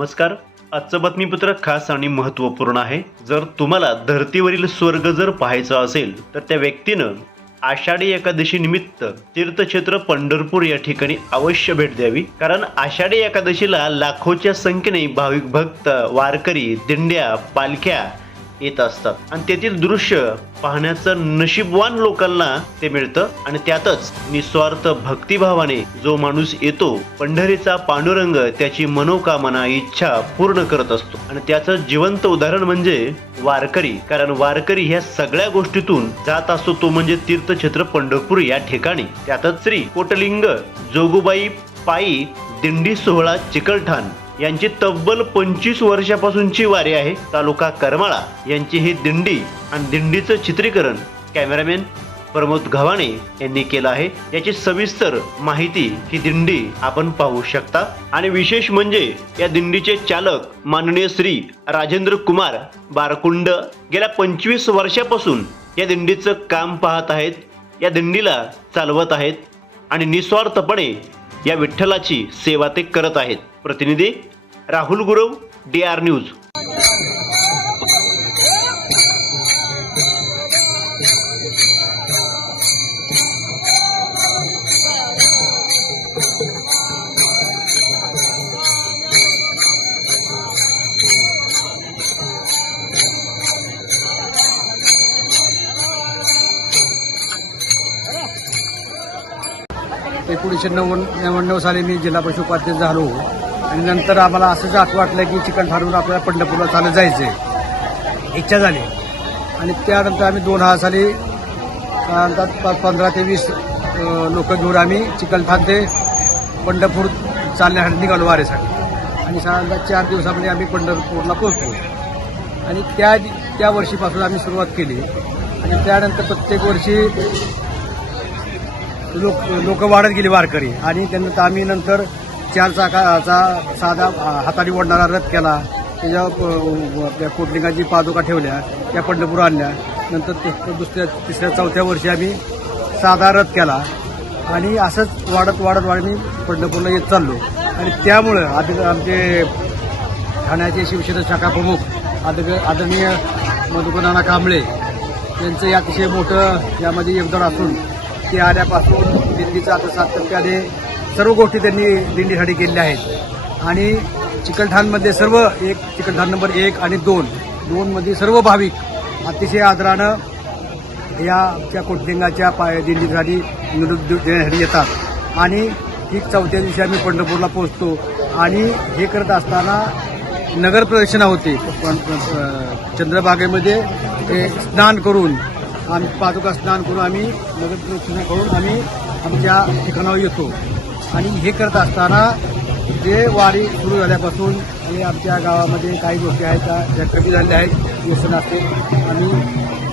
नमस्कार. आजचं बातमीपत्र खास आणि महत्त्वपूर्ण आहे. जर तुम्हाला धर्तीवरील स्वर्ग जर पाहायचा असेल तर त्या व्यक्तीनं आषाढी एकादशी निमित्त तीर्थक्षेत्र पंढरपूर या ठिकाणी अवश्य भेट द्यावी. कारण आषाढी एकादशीला लाखोच्या संख्येने भाविक भक्त, वारकरी, दिंड्या, पालख्या येत असतात आणि तेथील दृश्य पाहण्याचं नशीबवान लोकांना ते मिळतं. आणि त्यातच निस्वार्थ भक्तिभावाने जो माणूस येतो, पंढरीचा पांडुरंग त्याची मनोकामना, इच्छा पूर्ण करत असतो. आणि त्याचं जिवंत उदाहरण म्हणजे वारकरी. कारण वारकरी ह्या सगळ्या गोष्टीतून जात असतो तो म्हणजे तीर्थक्षेत्र पंढरपूर या ठिकाणी. त्यातच श्री कोटलिंग जोगुबाई पायी दिंडी सोहळा चिकलठाण यांची तब्बल 25 वर्षापासूनची वारी आहे. तालुका करमाळा यांची ही दिंडी आणि दिंडीचं चित्रीकरण कॅमेरामॅन प्रमोद गव्हाणे यांनी केलं आहे. याची सविस्तर माहिती ही दिंडी आपण पाहू शकता. आणि विशेष म्हणजे या दिंडीचे चालक माननीय श्री राजेंद्र कुमार बारकुंड गेल्या 25 वर्षापासून या दिंडीचं काम पाहत आहेत, या दिंडीला चालवत आहेत आणि निस्वार्थपणे या विठ्ठलाची सेवा ते करत आहेत. प्रतिनिधी राहुल गुरव, DR न्यूज. एकोणीसशे 99 साली मी जिल्हा परिषद उपाध्यक्ष झालो आणि नंतर आम्हाला असंच वाटलं की चिकलठाणहून आपल्याला पंढरपूरला चालत जायचं आहे, इच्छा झाली. आणि त्यानंतर आम्ही 2000 साली 15 ते 20 लोक घेऊन आम्ही चिकलठाण ते पंढरपूर चालण्यासाठी निघालो वारीसाठी. आणि साधारणतः 4 दिवसामध्ये आम्ही पंढरपूरला पोहोचलो. आणि त्या वर्षीपासून आम्ही सुरुवात केली. आणि त्यानंतर प्रत्येक वर्षी लोक वाढत गेली वारकरी. आणि त्यानंतर आम्ही नंतर 4 चाकाचा साधा हाताने ओढणारा रथ केला. त्याच्या कोटलिंगाची पादुका ठेवल्या, त्या पंढरपूर आणल्या. नंतर दुसऱ्या, तिसऱ्या, चौथ्या वर्षी आम्ही साधा रथ केला. आणि असंच वाढत मी पंढरपूरला येत चाललो. आणि त्यामुळं आमचे ठाण्याचे शिवसेना शाखा प्रमुख आदरणीय मधुकर कांबळे यांचं हे अतिशय मोठं यामध्ये योगदान असून ते आल्यापासून दिंडीचा आता सातत्याने सर्व गोष्टी त्यांनी दिंडीसाठी केलेल्या आहेत. आणि चिकलठाणमध्ये सर्व चिकलठाण नंबर 1 आणि 2 मध्ये सर्व भाविक अतिशय आदरानं या आमच्या कोटलिंगाच्या दिंडीसाठी निरोप देण्यासाठी येतात. आणि ही 4थ्या दिवशी आम्ही पंढरपूरला पोहोचतो. आणि हे करत असताना नगर प्रदक्षिणा होते. चंद्रभागेमध्ये स्नान करून आम्ही पादुका स्नान करून आम्ही नगर प्रदक्षिणा करून आम्ही आमच्या ठिकाणावर येतो. आणि हे करत असताना जे वारी सुरू झाल्यापासून आणि आमच्या गावामध्ये काही गोष्टी आहेत ज्या कमी झालेल्या आहेत. व्यसन असेल आणि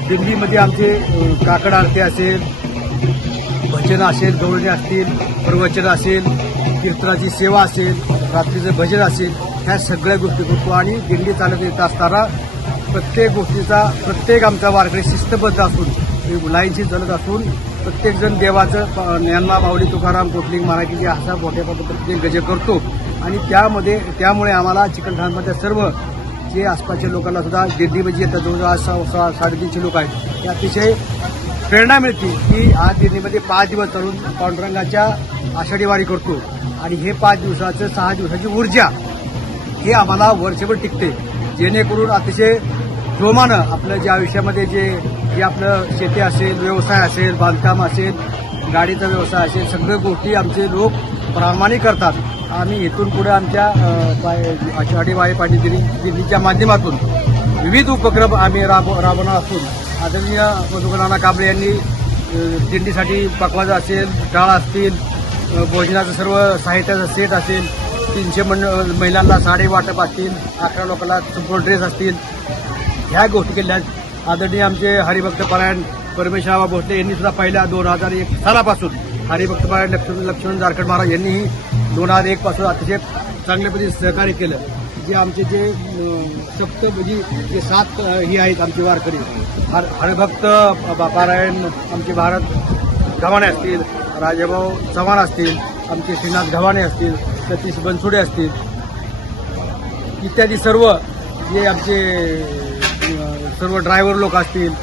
दिंडीमध्ये आमचे काकड आरती असेल, भजन असेल, गवळणी असतील, प्रवचन असेल, कीर्तनाची सेवा असेल, रात्रीचं भजन असेल, ह्या सगळ्या गोष्टी करतो. आणि दिंडी चालत येत असताना प्रत्येक गोष्टीचा प्रत्येक आमचा वारकरी शिस्तबद्ध असून लाईनशी चालत असून प्रत्येकजण देवाचं ज्ञानना माऊली तुकाराम कोटलिंग महाराजांची असा मोठ्या पद्धतीने गजर करतो. आणि त्यामुळे आम्हाला चिकलठाणमध्ये सर्व जे आसपासच्या लोकांना सुद्धा दिंडीमध्ये येतात, जवळजवळ 350 लोक आहेत. ते अतिशय प्रेरणा मिळते की आज दिंडीमध्ये 5 दिवस चालून पांडुरंगाच्या आषाढी वारी करतो. आणि हे 5 दिवसाचं 6 दिवसाची ऊर्जा हे आम्हाला वर्षभर टिकते. जेणेकरून अतिशय जोमानं आपलं जे आयुष्यामध्ये जे आपलं शेती असेल, व्यवसाय असेल, बांधकाम असेल, गाडीचा व्यवसाय असेल, सगळ्या गोष्टी आमचे लोक प्रामाणिक करतात. आम्ही इथून पुढे आमच्या आषाढी वारी पाणी दिंडीच्या माध्यमातून विविध उपक्रम आम्ही राबवणार असून आदरणीय मधुकर कांबळे यांनी दिंडीसाठी पकवाज असेल, डाळ असतील, भोजनाचं सर्व साहित्याचं सेट असेल, 300 महिलांना साडी वाटप असतील, 11 लोकांना संपूर्ण ड्रेस असतील, ह्या गोष्टी केल्या आहेत. आदरणीय आमचे हरिभक्त पारायण परमेश्वर भोसले यांनी सुद्धा पहिल्या 2001 सालापासून हरिभक्त पारायण लक्ष्मण जारखंड महाराज यांनीही 2001 पासून अतिशय चांगल्या पद्धतीने सहकार्य केलं. जे आमचे जे सप्तभुजी जे 7 ही आहेत आमचे वारकरी हरिभक्त पारायण आमचे भारत गव्हाणे असतील, राजाभाऊ चव्हाण असतील, आमचे श्रीनाथ गव्हाणे असतील, सतीश बनसोडे असतील, इत्यादी सर्व जे आमचे सर्व ड्रायव्हर लोक असतील,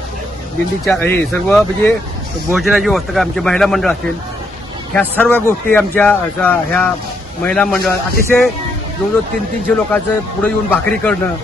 दिंडीच्या हे सर्व म्हणजे भोजनाची व्यवस्था का आमचे महिला मंडळ असतील, ह्या सर्व गोष्टी आमच्या ह्या महिला मंडळ अतिशय जवळजवळ 300 लोकांचं पुढे येऊन भाकरी करणं,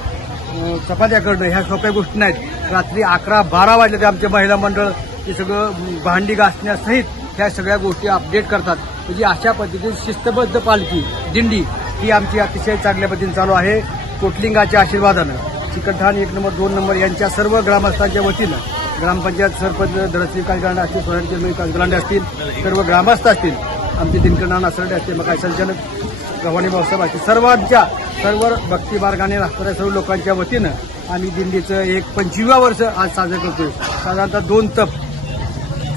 चपात्या करणं ह्या सोप्या गोष्टी नाहीत. रात्री 11-12 वाजले ते आमचे महिला मंडळ ते सगळं भांडी घासण्यासहित ह्या सगळ्या गोष्टी अपडेट करतात. म्हणजे अशा पद्धतीने शिस्तबद्ध पालखी दिंडी ही आमची अतिशय चांगल्या पद्धतीने चालू आहे. कोटलिंगाच्या आशीर्वादानं चिकलठाण 1 नंबर 2 नंबर यांच्या सर्व ग्रामस्थांच्या वतीनं ग्रामपंचायत सरपंच धनश्री काजगांडे असतील, सोनाली काजगांडे असतील, सर्व ग्रामस्थ असतील, आमचे दिनकर नाना सरडे असतील, मग काय संचालक गव्हाणे भाऊसाहेब असतील, सर्व भक्ती मार्गाने राहणाऱ्या सर्व लोकांच्या वतीनं आम्ही दिंडीचं एक 25वा वर्ष आज साजरं करतोय. साधारणतः 2 तप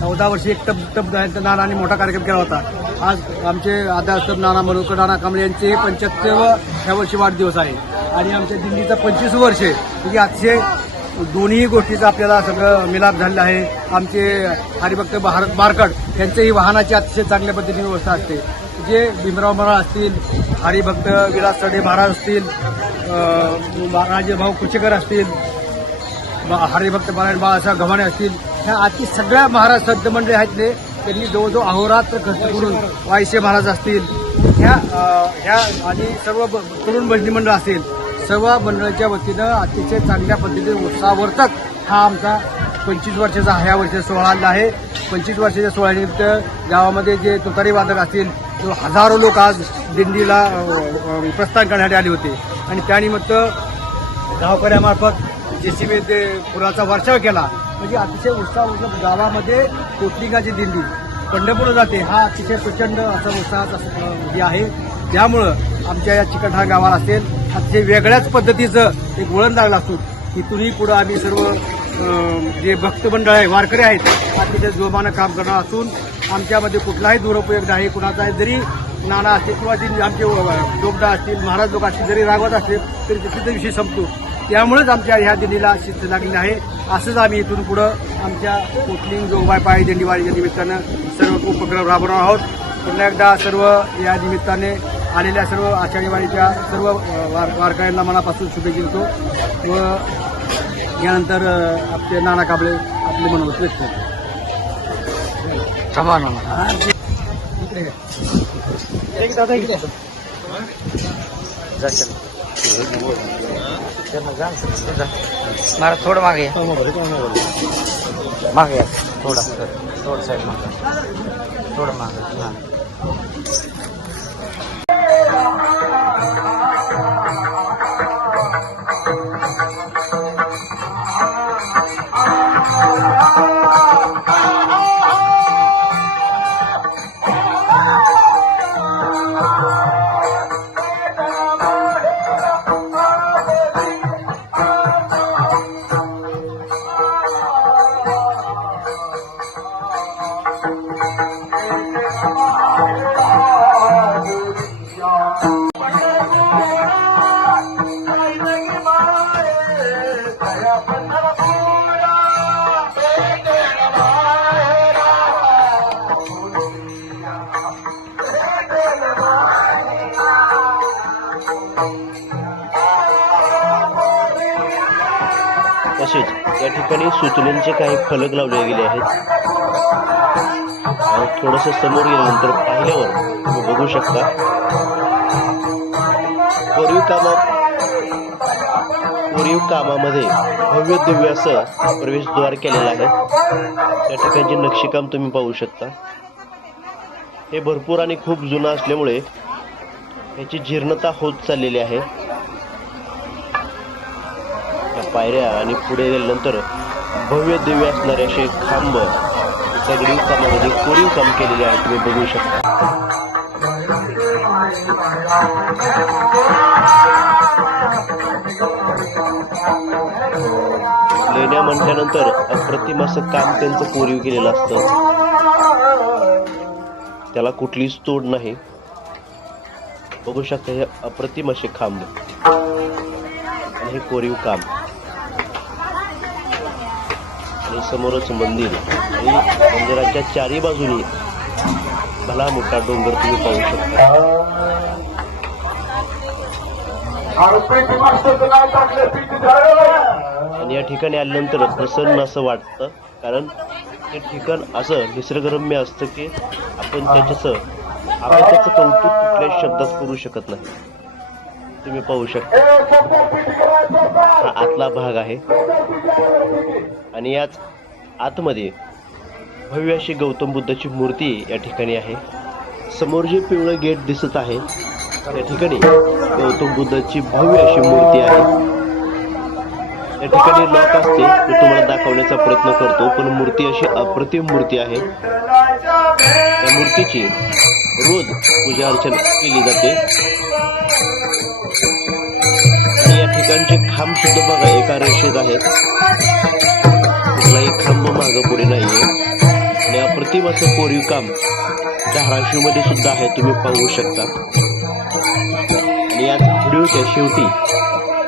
14 वर्षी एक तप झाल्यानंतर नानांनी मोठा कार्यक्रम केला होता. आज आमचे आद्यास्तंभ नाना मलुकर नाना कांबळे यांचे 75वा ह्या वर्षी वाढदिवस आहे आणि आमच्या दिंडीचं 25 वर्ष आहे. म्हणजे अतिशय दोन्ही गोष्टीचा आपल्याला सगळं मिलाप झालेला आहे. आमचे हरिभक्त भारत बारकड यांच्याही वाहनाची अतिशय चांगल्या पद्धतीने व्यवस्था असते. जे भीमराव महाराज असतील, हरिभक्त विलास चढे महाराज असतील, राजेभाऊ कुचेकर असतील, हरिभक्त नारायण बाळासाहेब गव्हाणे असतील, ह्या अति सगळ्या महाराज संत मंडळी आहेत ते त्यांनी जवळजवळ अहोरात्र कष्ट करून वायसे महाराज असतील ह्या आणि सर्व तरुण भजनी मंडळ असतील, सर्व मंडळाच्या वतीनं अतिशय चांगल्या पद्धतीने उत्साहवर्धक हा आमचा 25 वर्षाचा ह्या वर्षाचा सोहळा आला आहे. 25 वर्षाच्या सोहळ्यानिमित्त गावामध्ये जे तुतारी वादक असतील हजारो लोक आज दिंडीला प्रस्थान करण्यासाठी आले होते आणि त्यानिमित्त गावकऱ्यामार्फत JCB ते पुराचा वर्षाव केला. म्हणजे अतिशय उत्साह गावामध्ये कोटलिंगाची दिंडी पंढरपूरला जाते हा अतिशय प्रचंड असा उत्साहाचा हे आहे. त्यामुळं आमच्या या चिकलठाण गावाला असेल अतिशय वेगळ्याच पद्धतीचं एक वळण लागलं असून इथूनही पुढं आम्ही सर्व जे भक्तमंडळ आहे वारकरी आहेत अतिशय जोमानं काम करणार असून आमच्यामध्ये कुठलाही दुरुपयोग नाही. कुणाचा जरी नाना असतील किंवा जे आमचे डोबडा असतील, महाराज लोक असतील जरी रागवत असतील तरी त्याचा विषय संपतो. त्यामुळेच आमच्या ह्या दिंडीला शिस्त लागलेली आहे. असंच आम्ही इथून पुढं आमच्या कोटलिंग जोगबाई पायी दिंडीवारीच्या निमित्तानं सर्व उपक्रम राबवणार आहोत. पुन्हा एकदा सर्व या निमित्ताने आलेल्या सर्व आषाढीवारीच्या सर्व वारकऱ्यांना मनापासून शुभेच्छा देतो व यानंतर आपले नाना कांबळे आपले मनोगत व्यक्त करतो. मारा थोडं मागे मागे थोडं साईड मागे थोडं मागे हां. तसेच या ठिकाणी सूचनेचे काही फलक लावले गेले आहेत. थोडंसं समोर गेल्यानंतर पाहिल्यावर तुम्ही बघू शकता कोरीव कामामध्ये भव्य दिव्य असं प्रवेशद्वार केलेलं आहे. त्या ठिकाणचे नक्षीकाम तुम्ही पाहू शकता. हे भरपूर आणि खूप जुनं असल्यामुळे याची जीर्णता होत चाललेली आहे. पायऱ्या आणि पुढे गेल्यानंतर भव्य दिव्य असणारे असे खांब दगडी कामामध्ये कोरीव काम केलेले आहे तुम्ही बघू शकता. लेण्या म्हटल्यानंतर अप्रतिम असं काम त्यांचं कोरीव केलेलं असतं. त्याला कुठलीच तोड नाही. बघू शकता हे अप्रतिम असे खांब आणि हे कोरीव काम आणि समोरच मंदिर आणि मंदिराच्या चारी बाजूनी भला मोठा डोंगर तुम्ही पाहू शकता. आणि या ठिकाणी आल्यानंतर प्रसन्न असं वाटतं, कारण ते ठिकाण असं निसर्गरम्य असतं की आपण त्याचं कौतुक कुठल्याही शब्दात करू शकत नाही. तुम्ही पाहू शकता हा आतला भाग आहे आणि याच आतमध्ये भव्य अशी गौतम बुद्धाची मूर्ती या ठिकाणी आहे. समोर जे पिवळं गेट दिसत आहे त्या ठिकाणी गौतम बुद्धाची भव्य अशी मूर्ती आहे. या ठिकाणी लॉक असते, मी तुम्हाला दाखवण्याचा प्रयत्न करतो, पण मूर्ती अशी अप्रतिम मूर्ती आहे. त्या मूर्तीची रोज पूजा अर्चना केली जाते आणि या ठिकाणचे खांब सुद्धा बघा एका रेषेत आहेत, कुठलाही खांब मागं पुढे नाहीये आणि अप्रतिम असं कोरीव काम धाराशिवमध्ये सुद्धा आहे, तुम्ही पाहू शकता. आणि याच व्हिडिओच्या शेवटी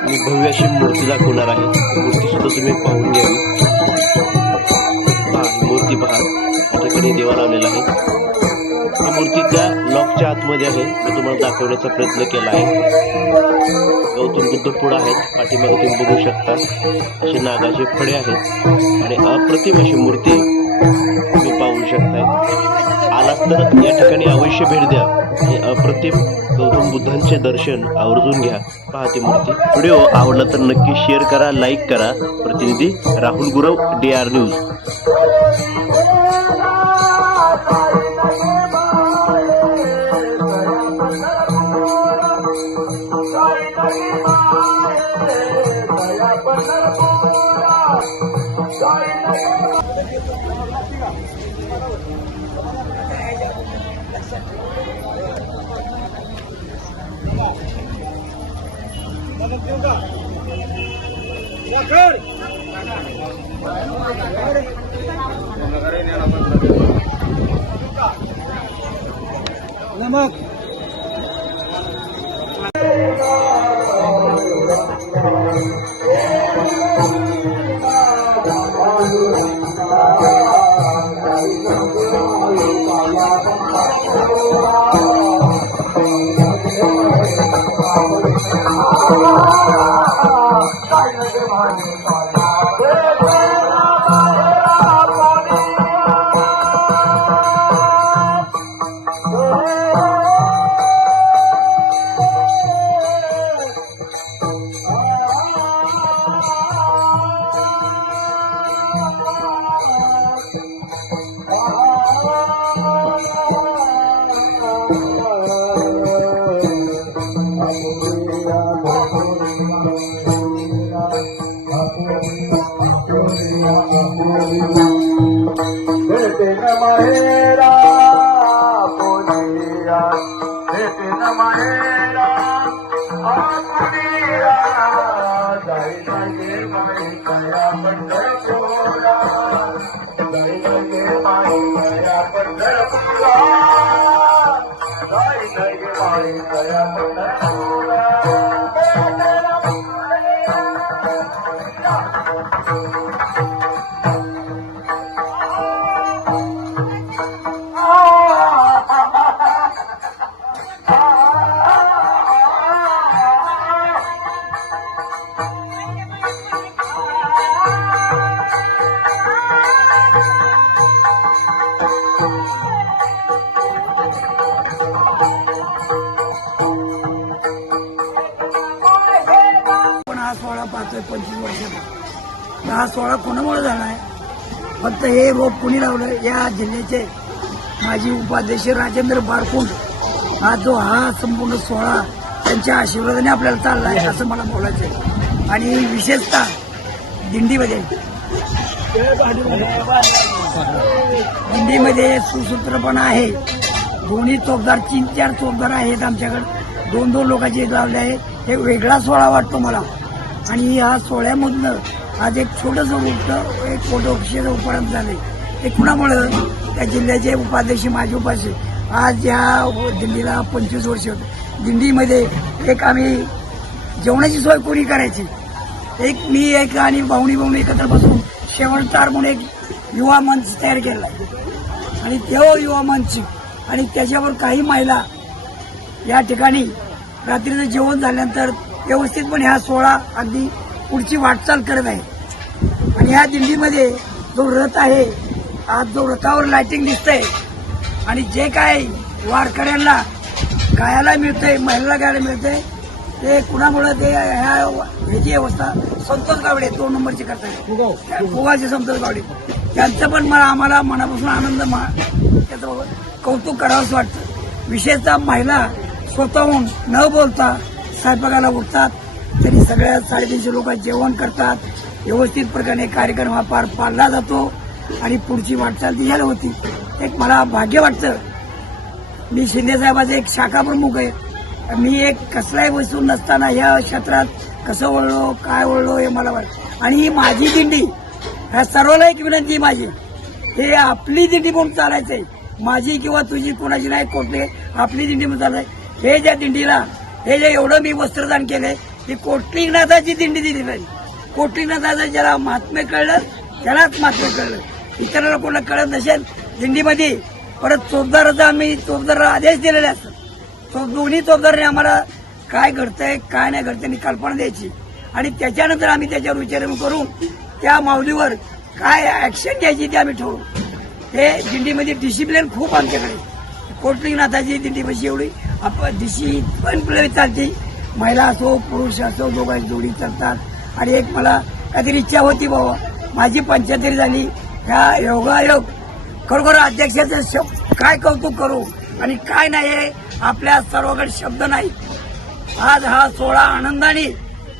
मी भव्य अशी मूर्ती दाखवणार आहे, मूर्ती सुद्धा तुम्ही पाहून घ्यावी. पहा मूर्ती, पहा या ठिकाणी देवा लावलेला आहे. ही मूर्ती त्या लॉकच्या आतमध्ये आहे, मी तुम्हाला दाखवण्याचा प्रयत्न केला आहे. गौतम बुद्ध पुढे आहेत, पाठीमागे तुम्ही बघू शकता असे नागाचे फळे आहेत आणि अप्रतिम अशी मूर्ती तुम्ही पाहू शकताय. आलात तर या ठिकाणी अवश्य भेट द्या आणि अप्रतिम गौतम बुद्धांचे दर्शन आवर्जून घ्या. पहा ती मूर्ती. व्हिडिओ आवडला तर नक्की शेअर करा, लाईक करा. प्रतिनिधी राहुल गुरव, DR न्यूज. नमक माहेरा पुनिया माहेरा पुनिया जाई लगे माई कया पंढरपुरा जाई लगे माई कया पंढरपुरा जाई लगे माई कया पंढरपुरा हा सोहळा पाहतोय 25 वर्षाचा. हा सोहळा कोणामुळे झाला आहे? फक्त हे रोप कुणी लावलं? या जिल्ह्याचे माजी उपाध्यक्ष राजेंद्र बारकुंड. हा संपूर्ण सोहळा त्यांच्या आशीर्वादाने आपल्याला चालला आहे असं मला बोलायचं आहे. आणि विशेषतः दिंडीमध्ये सुसूत्रपणा आहे. दोन्ही चौकदार 3-4 चौकदार आहेत आमच्याकडे. 2-2 लोकांचे लावले आहे. हे वेगळा सोहळा वाटतो मला. आणि या सोहळ्यामधनं आज एक छोटंसं गोष्ट एक फोटोक्षेत्र उपलब्ध झाले. ते कुणामुळं? त्या जिल्ह्याचे उपाध्यक्ष माजी उपाध्यक्ष. आज या दिंडीला 25 वर्ष होते. दिंडीमध्ये एक आम्ही जेवणाची सोय कोणी करायची? मी आणि भाऊनी एकत्र बसून शेवटचार म्हणून एक युवा मंच तयार केला आणि तो युवा मंच आणि त्याच्यावर काही महिला या ठिकाणी रात्रीचं जेवण झाल्यानंतर व्यवस्थितपणे हा सोहळा अगदी पुढची वाटचाल करत आहे. आणि ह्या दिंडीमध्ये जो रथ आहे, आज जो रथावर लाइटिंग दिसतंय आणि जे काय वारकऱ्यांना गायला मिळतंय, महिलांना गायला मिळतंय, ते कुणामुळे ते ह्याची व्यवस्था संतोष गावडे 2 नंबरचे करतात, फुगाचे संतोष गावडे, त्यांचं पण आम्हाला मनापासून आनंद त्याचं कौतुक करावंच वाटतं. विशेषतः महिला स्वतःहून न बोलता स्वयंपाकाला उठतात, तरी सगळ्या 350 लोक जेवण करतात. व्यवस्थित प्रकारे कार्यक्रम हा पार पाडला जातो आणि पुढची वाटचाल दिसायला होती. एक मला भाग्य वाटतं, मी शिंदेसाहेबाचा एक शाखा प्रमुख आहे. मी एक कसलाही वस्तू नसताना या क्षेत्रात कसं वळलो, काय वळलो हे मला वाटतं. आणि ही माझी दिंडी, ह्या सर्वांना एक विनंती माझी, हे आपली दिंडी म्हणून चालायचंय. माझी किंवा तुझी कोणाची नाही, कोणते आपली दिंडी म्हणून चालायचं. हे ज्या दिंडीला हे जे एवढं मी वस्त्रदान केलंय, ही कोटलिंगनाथाची दिंडी दिली पाहिजे. कोटलिंगनाथाचं ज्याला महात्म्य कळलं त्यालाच महात्म्य कळलं, इतरांना कोणाला कळत नसेल. दिंडीमध्ये परत चोपदाराचा आम्ही चोपदाराला आदेश दिलेले असतात. दोन्ही चोपदारांनी आम्हाला काय घडतंय काय नाही घडतंय ही कल्पना द्यायची आणि त्याच्यानंतर आम्ही त्याच्यावर विचार करून त्या माऊलीवर काय ऍक्शन घ्यायची ते आम्ही ठरवू. हे दिंडीमध्ये डिसिप्लिन खूप आमच्याकडे. कोटलिंगनाथाची दिंडी कशी एवढी डिसिप्लिन चालते, महिला असो पुरुष असो दोघांची जोडी चालतात. आणि एक मला काहीतरी इच्छा होती, बाबा माझी 75 झाली, ह्या योगायोग खरोखर अध्यक्षाचे शब्द काय कौतुक करू आणि काय नाही हे आपल्या सर्वकडे शब्द नाही. आज हा सोहळा आनंदाने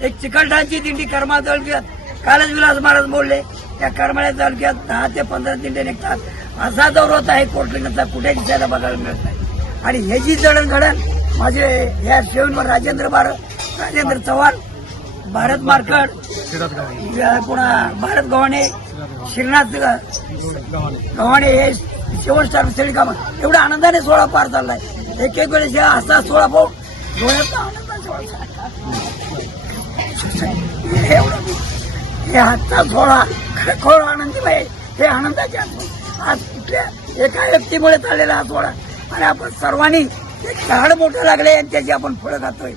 एक चिकलठाणची दिंडी करमाळ तालुक्यात, कालच विलास महाराज बोलले, त्या करमाळ्या तालुक्यात 10 ते 15 दिंड्या निघतात. असा दौर आहे कोटलिंगनाथचा, कुठे दिसायला बघायला मिळत नाही. आणि हे जी जडणघडण माझे या सेवेवर राजेंद्र चव्हाण, भारत मार्कड, पुन्हा भारत गव्हाणे, श्रीनाथ गव्हाणे हे शेवट स्टार कामं एवढ्या आनंदाने सोहळा पार चाललाय. एक वेळेस असा सोहळा पाहून डोळ्याचा हे हातचा सोहळा खरोखर आनंदी पाहिजे. हे आनंदाचे आज कुठल्या एका व्यक्तीमुळे चाललेला हा सोहळा आणि आपण सर्वांनी एक झाड मोठं लागले आणि त्याची आपण फळं खातोय.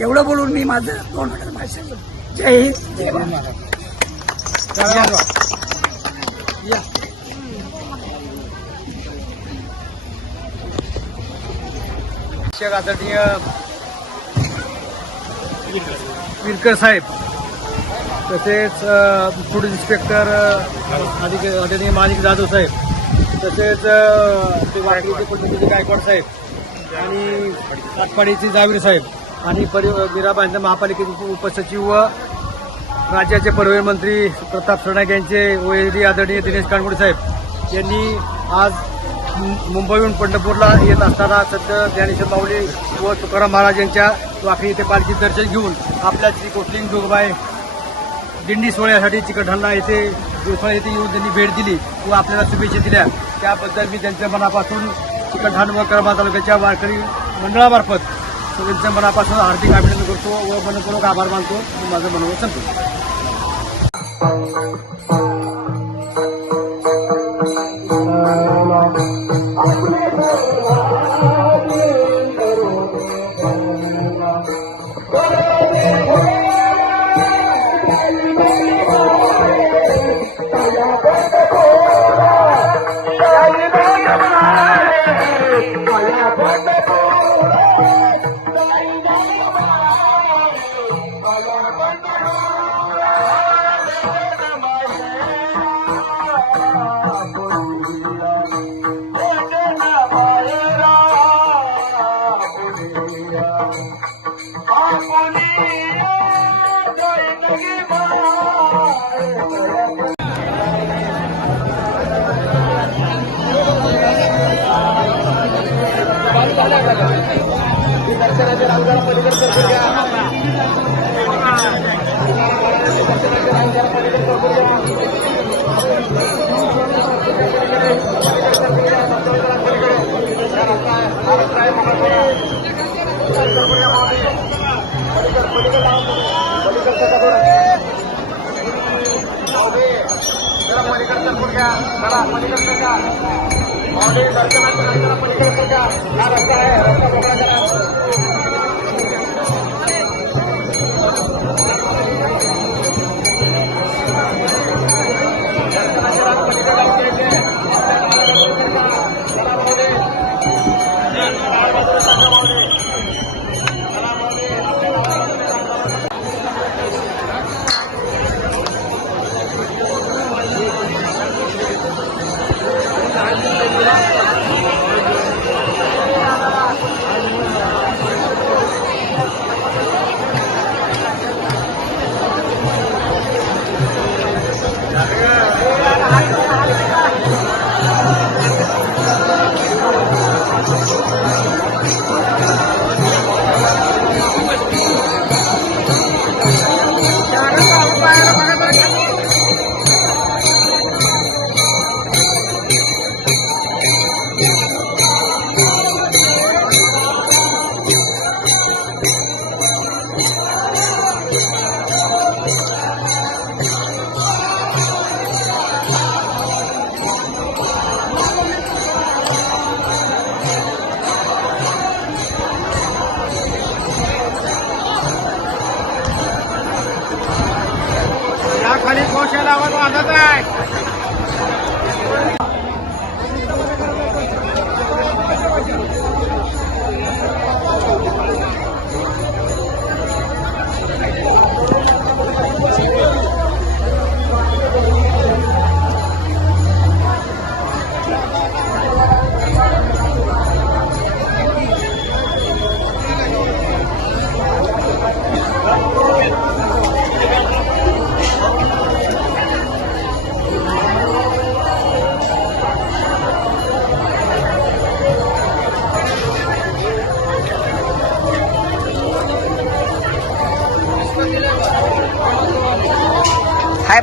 एवढं बोलून मी माझं 2 मिनिट भाषण करतो. जय हिंद, जय महाराष्ट्र. आदरणीय विरकर साहेब, तसेच फूड इन्स्पेक्टर आदरणीय माणिक जाधव साहेब, तसेच वाकरीचे पद्धतीचे गायकवाड साहेब आणि आटपाडीचे जावीर साहेब आणि मीराबाईंचा महापालिकेचे उपसचिव व राज्याचे परिवहन मंत्री प्रताप सरनाईक यांचे OSD आदरणीय दिनेश कानगुडे साहेब यांनी आज मुंबईहून पंढरपूरला येत असताना संत ज्ञानेश्वर माऊली व तुकाराम महाराज यांच्या वाकडी येथे पालखी दर्शन घेऊन आपल्या श्री कोटलिंग जोगबाई दिंडी सोहळ्यासाठी चिकलठाणा येथे येऊन त्यांनी भेट दिली व आपल्याला शुभेच्छा दिल्या. त्याबद्दल मी त्यांच्या मनापासून चिकलठाण व करमाळ तालुक्याच्या वारकरी मंडळामार्फत त्यांच्या मनापासून हार्दिक अभिनंदन करतो व मनपूर्वक आभार मानतो. माझं मनोगत सांगतो.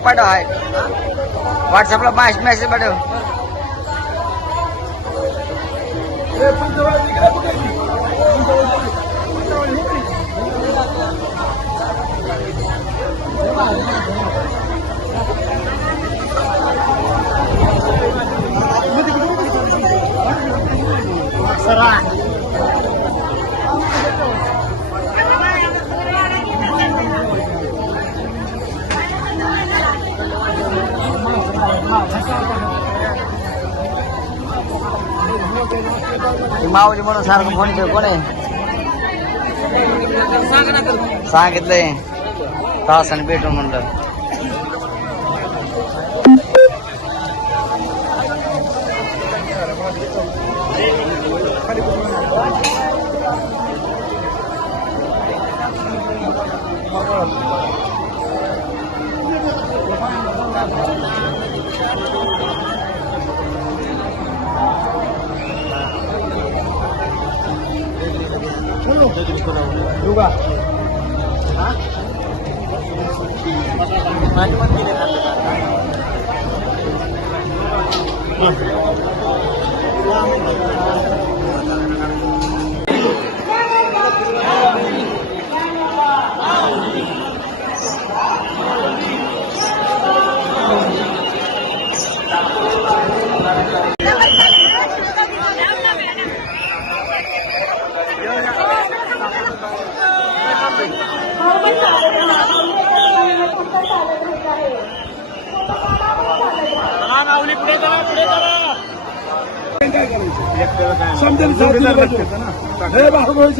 पाठव आहे व्हॉट्सअपला मेसेज पाठव. माऊली म्हणून सारखं फोन ठेव. कोण आहे सांगितलंय तासाने भेटून म्हणलं.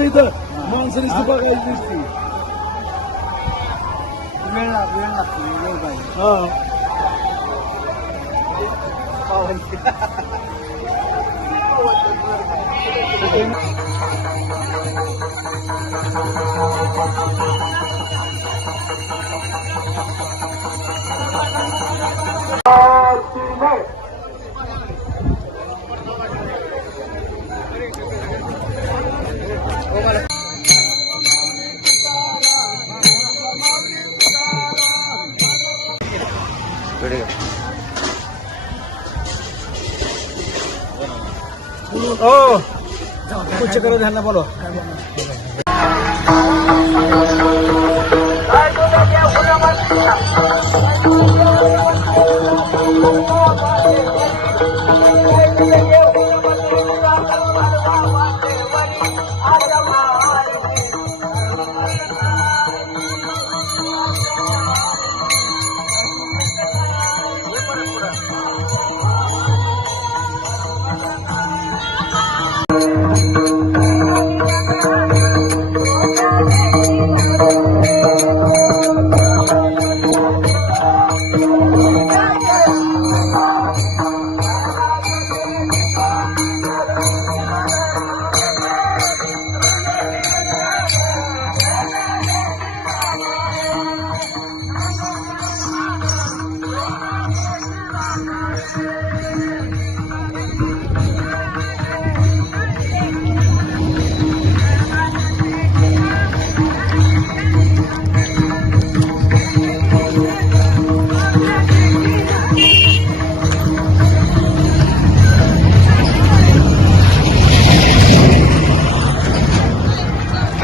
इथं माणसाने बघायची दिसते. वेळ लागतो वेळ पाहिजे. उच्च करू ध्यान बोलो.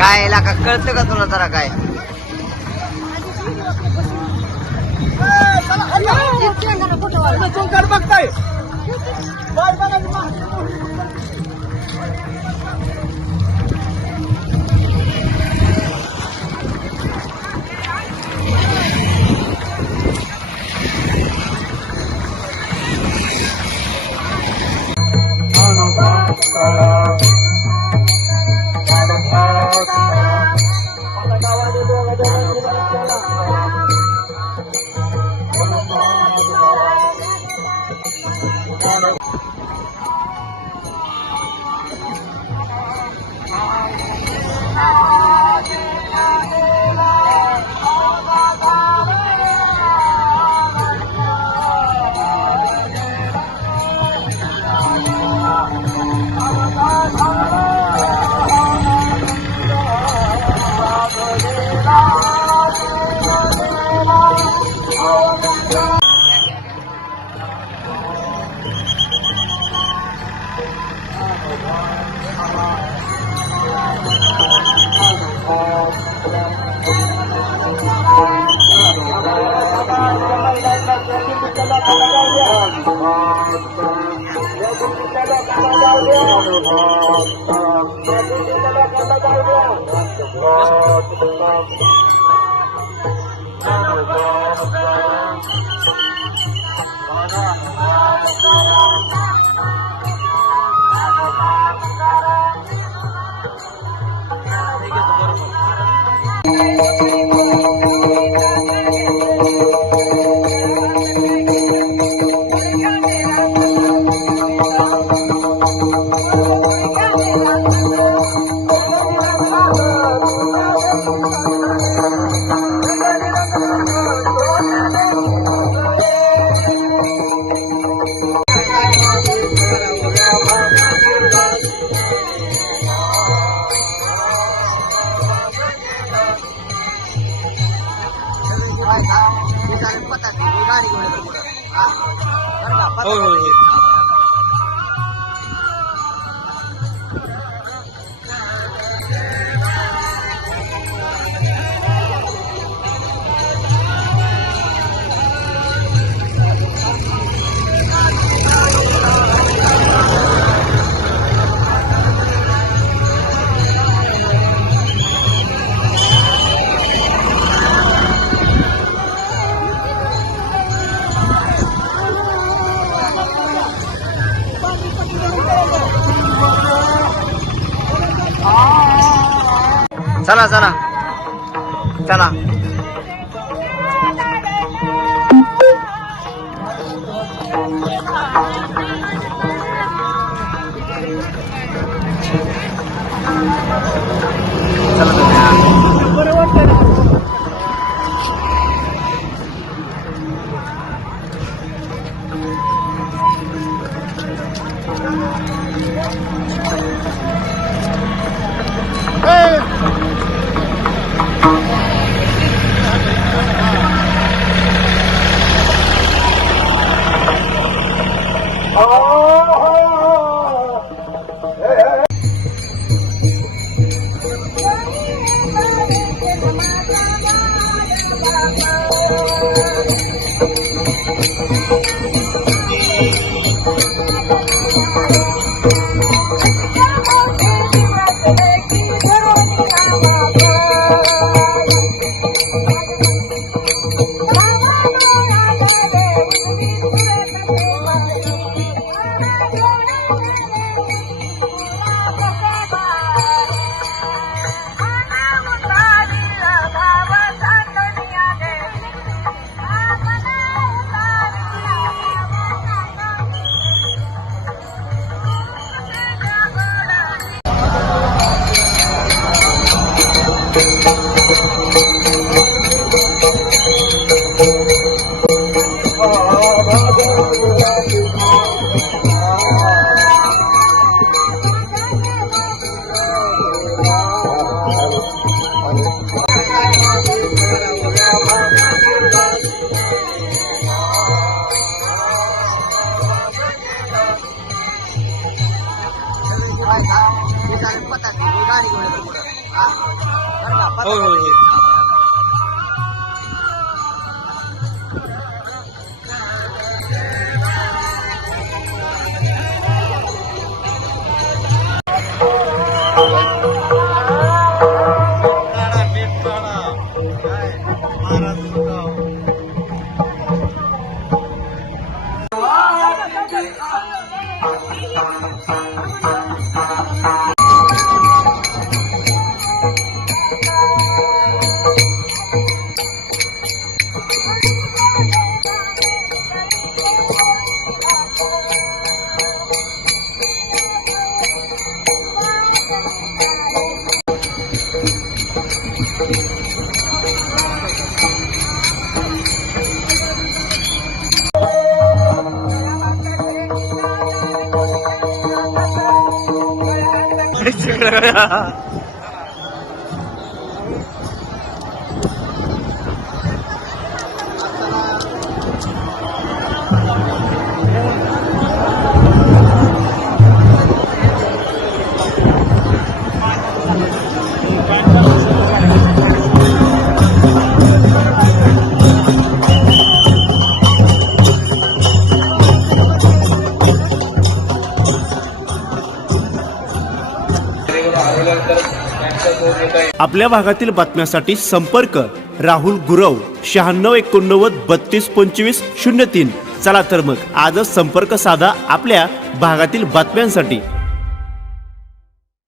काय लाका कळतं का तुला जरा काय? बघताय चला चला चला. आपल्या भागातील बातम्यांसाठी संपर्क राहुल गुरव 9689322503. चला तर मग आजच संपर्क साधा आपल्या भागातील बातम्यांसाठी.